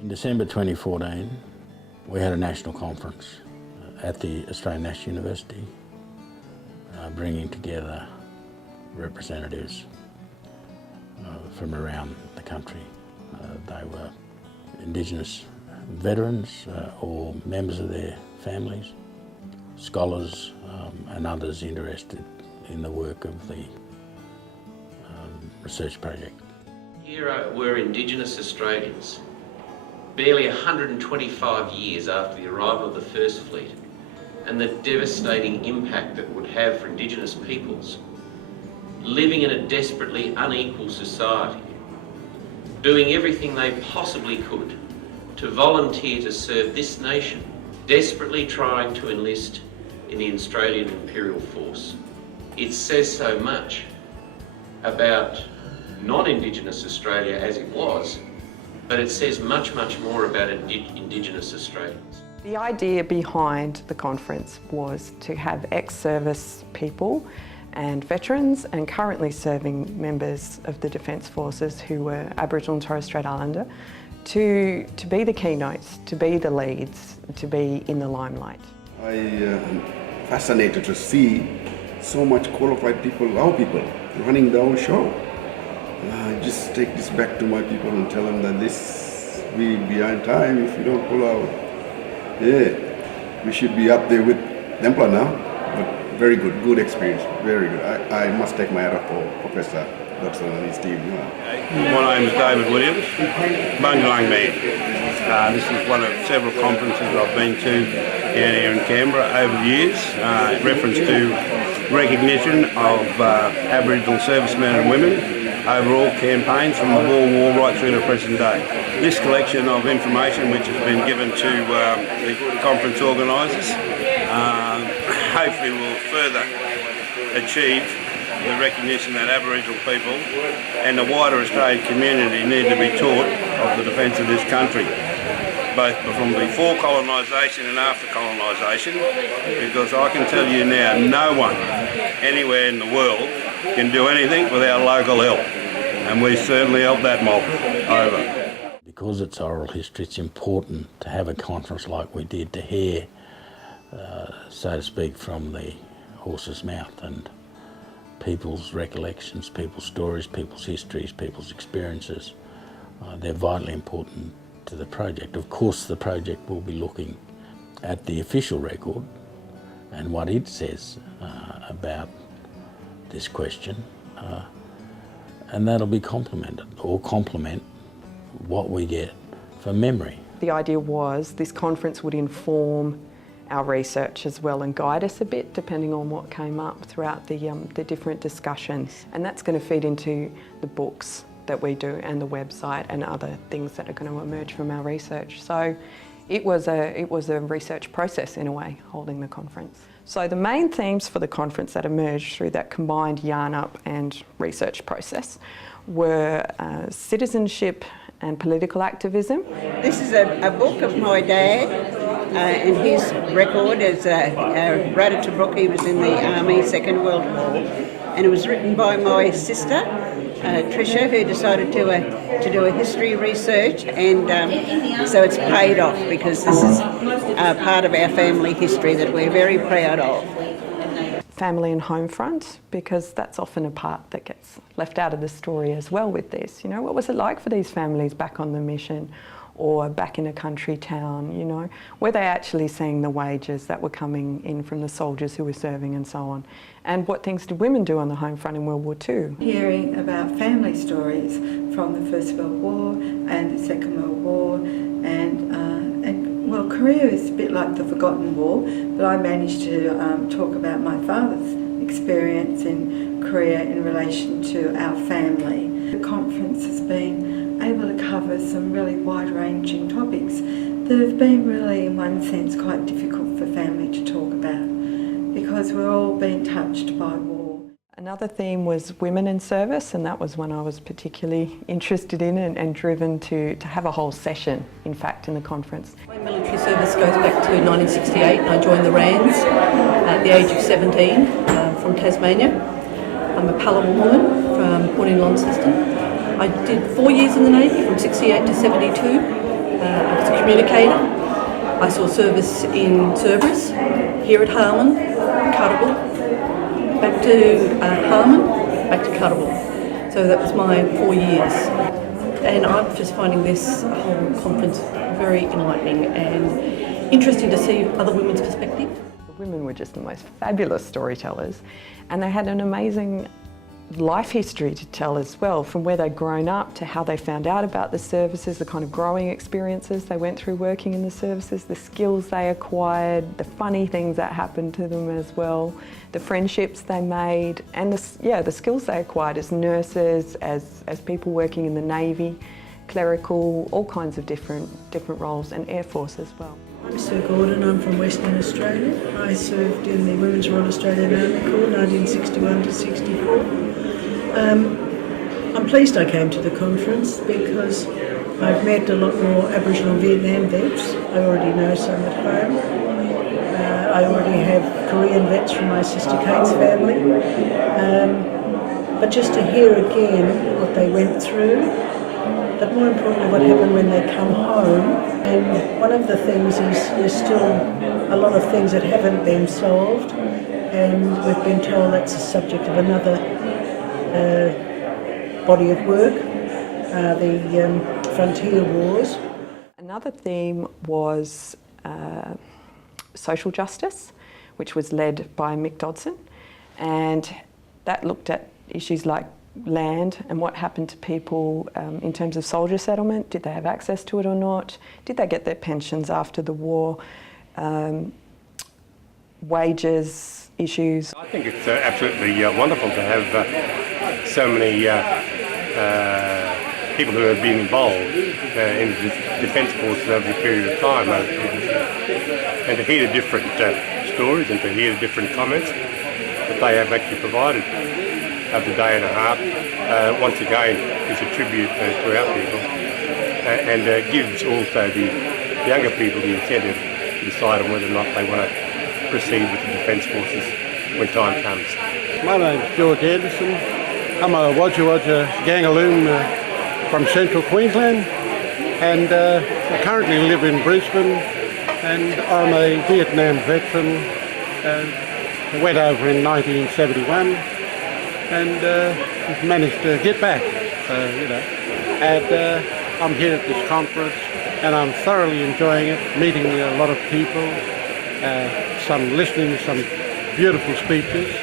In December 2014, we had a national conference at the Australian National University, bringing together representatives from around the country. They were Indigenous veterans or members of their families, scholars and others interested in the work of the research project. Here were Indigenous Australians, barely 125 years after the arrival of the First Fleet, and the devastating impact that would have for Indigenous peoples, living in a desperately unequal society, doing everything they possibly could to volunteer to serve this nation, desperately trying to enlist in the Australian Imperial Force. It says so much about non-Indigenous Australia as it was, but it says much, much more about Indigenous Australians. The idea behind the conference was to have ex-service people and veterans and currently serving members of the Defence Forces who were Aboriginal and Torres Strait Islander to be the keynotes, to be the leads, to be in the limelight. I am fascinated to see so much qualified people, our people, running the whole show. I just take this back to my people and tell them that this we behind time if we don't pull out. Yeah, we should be up there with Templar now, but very good experience, very good. I must take my hat off for Professor Dodson and his team. My name is David Williams, Bunjalung man. This is one of several conferences I've been to down here in Canberra over the years, in reference to recognition of Aboriginal servicemen and women over all campaigns from the Boer War right through to present day. This collection of information which has been given to the conference organisers hopefully will further achieve the recognition that Aboriginal people and the wider Australian community need to be taught of the defence of this country, both from before colonisation and after colonisation, because I can tell you now, no one anywhere in the world can do anything without local help, and we certainly helped that mob over. Because it's oral history, it's important to have a conference like we did to hear, so to speak, from the horse's mouth and people's recollections, people's stories, people's histories, people's experiences. They're vitally important to the project. Of course, the project will be looking at the official record and what it says about this question, and that'll be complemented or complement what we get from memory. The idea was this conference would inform our research as well and guide us a bit depending on what came up throughout the different discussions, and that's going to feed into the books that we do and the website and other things that are going to emerge from our research. So it was a research process in a way, holding the conference. So the main themes for the conference that emerged through that combined yarn up and research process were citizenship and political activism. This is a book of my dad and his record as Rata Tobruk. He was in the Army, Second World War, and it was written by my sister, Tricia, who decided to do a history research, and so it's paid off because this is part of our family history that we're very proud of. Family and home front, because that's often a part that gets left out of the story as well with this. You know, what was it like for these families back on the mission or back in a country town, you know? Were they actually seeing the wages that were coming in from the soldiers who were serving and so on? And what things did women do on the home front in World War II? Hearing about family stories from the First World War and the Second World War, and well, Korea is a bit like the forgotten war, but I managed to talk about my father's experience in Korea in relation to our family. The conference has been able to cover some really wide-ranging topics that have been really, in one sense, quite difficult for family to talk about because we're all being touched by war. Another theme was women in service, and that was one I was particularly interested in and driven to have a whole session, in fact, in the conference. My military service goes back to 1968, and I joined the RANS at the age of 17 from Tasmania. I'm a Palawa woman born in Launceston. I did 4 years in the Navy, from 68 to 72, I was a communicator. I saw service in Cerberus, here at Harmon, Cutterable, back to Harmon, back to Cutterable. So that was my 4 years. And I'm just finding this whole conference very enlightening and interesting to see other women's perspective. The women were just the most fabulous storytellers, and they had an amazing life history to tell as well, from where they'd grown up to how they found out about the services, the kind of growing experiences they went through working in the services, the skills they acquired, the funny things that happened to them as well, the friendships they made, and the skills they acquired as nurses, as people working in the Navy, clerical, all kinds of different roles, and Air Force as well. I'm Sue Gordon, I'm from Western Australia. I served in the Women's Royal Australian Army Corps 1961 to 64. I'm pleased I came to the conference because I've met a lot more Aboriginal Vietnam vets. I already know some at home. I already have Korean vets from my sister Kate's family. But just to hear again what they went through, but more importantly what happened when they come home. And one of the things is there's still a lot of things that haven't been solved, and we've been told that's the subject of another body of work, the Frontier Wars. Another theme was social justice, which was led by Mick Dodson, and that looked at issues like land and what happened to people in terms of soldier settlement. Did they have access to it or not? Did they get their pensions after the war? Wages issues. I think it's absolutely wonderful to have so many people who have been involved in the Defence Forces over a period of time, and to hear the different stories and to hear the different comments that they have actually provided over the day and a half, once again is a tribute to our people, and gives also the younger people the incentive to decide on whether or not they want to proceed with the Defence Forces when time comes. My name's George Anderson. I'm a Wodja Wodja Gangaloon from central Queensland, and I currently live in Brisbane, and I'm a Vietnam veteran. I went over in 1971 and managed to get back, and I'm here at this conference and I'm thoroughly enjoying it, meeting a lot of people, listening to some beautiful speeches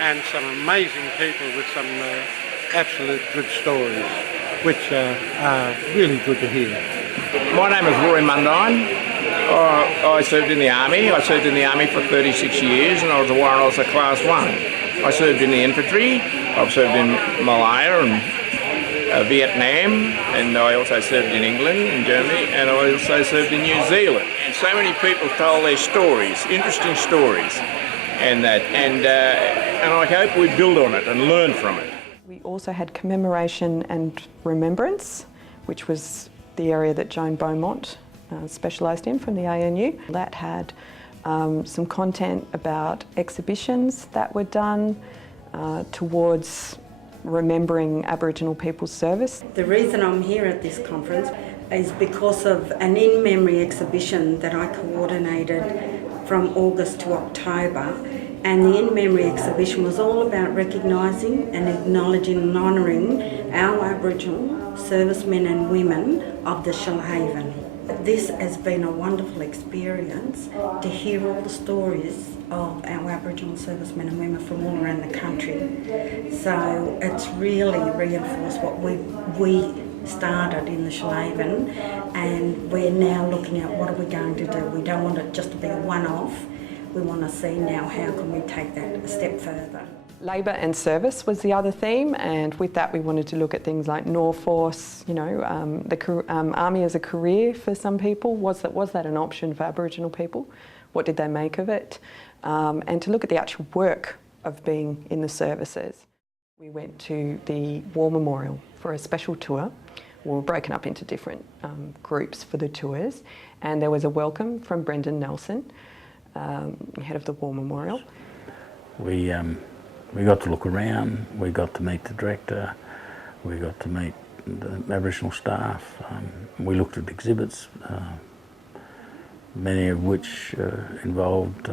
and some amazing people with some absolute good stories, which are really good to hear. My name is Roy Mundine. I served in the Army. I served in the Army for 36 years and I was a Warrant Officer Class 1. I served in the infantry. I've served in Malaya and Vietnam, and I also served in England, in Germany, and I also served in New Zealand. And so many people told their stories, interesting stories, and I hope we build on it and learn from it. We also had commemoration and remembrance, which was the area that Joan Beaumont specialised in from the ANU. That had some content about exhibitions that were done towards remembering Aboriginal people's service. The reason I'm here at this conference is because of an in-memory exhibition that I coordinated from August to October, and the in-memory exhibition was all about recognising and acknowledging and honouring our Aboriginal servicemen and women of the Shoalhaven. This has been a wonderful experience to hear all the stories of our Aboriginal servicemen and women from all around the country. So it's really reinforced what we started in the Shoalhaven, and we're now looking at what are we going to do. We don't want it just to be a one-off. We want to see now how can we take that a step further. Labour and service was the other theme, and with that we wanted to look at things like Norforce, the Army as a career for some people. Was that an option for Aboriginal people? What did they make of it? And to look at the actual work of being in the services. We went to the War Memorial for a special tour. We were broken up into different groups for the tours, and there was a welcome from Brendan Nelson, head of the War Memorial. We got to look around, we got to meet the director, we got to meet Aboriginal staff. We looked at exhibits, many of which involved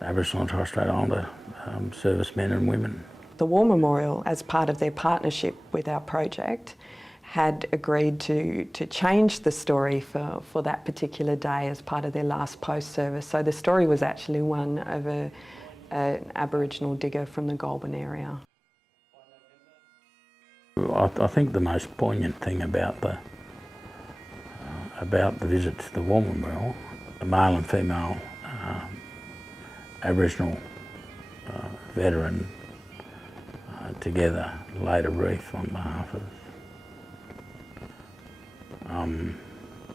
Aboriginal and Torres Strait Islander servicemen and women. The War Memorial, as part of their partnership with our project, had agreed to change the story for that particular day as part of their last post service. So the story was actually one of an Aboriginal digger from the Goulburn area. I think the most poignant thing about the visit to the War Memorial, the male and female Aboriginal veteran together laid a wreath on behalf of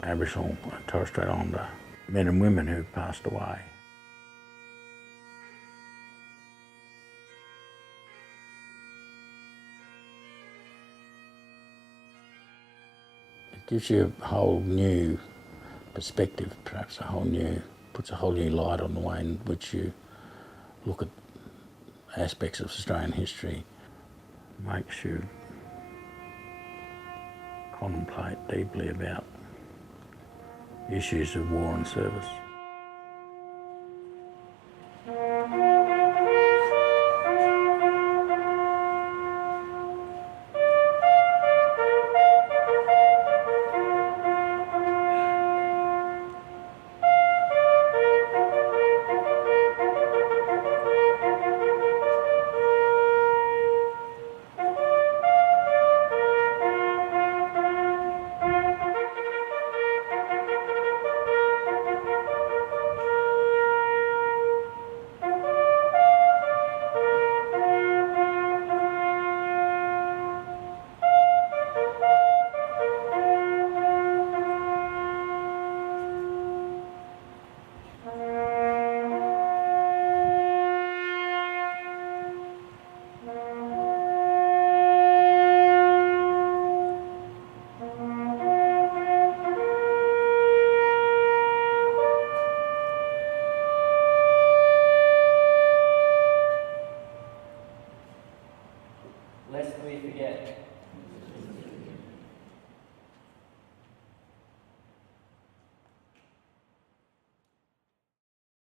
Aboriginal and Torres Strait Islander men and women who passed away. It gives you a whole new perspective, perhaps puts a whole new light on the way in which you look at aspects of Australian history, makes you contemplate deeply about issues of war and service.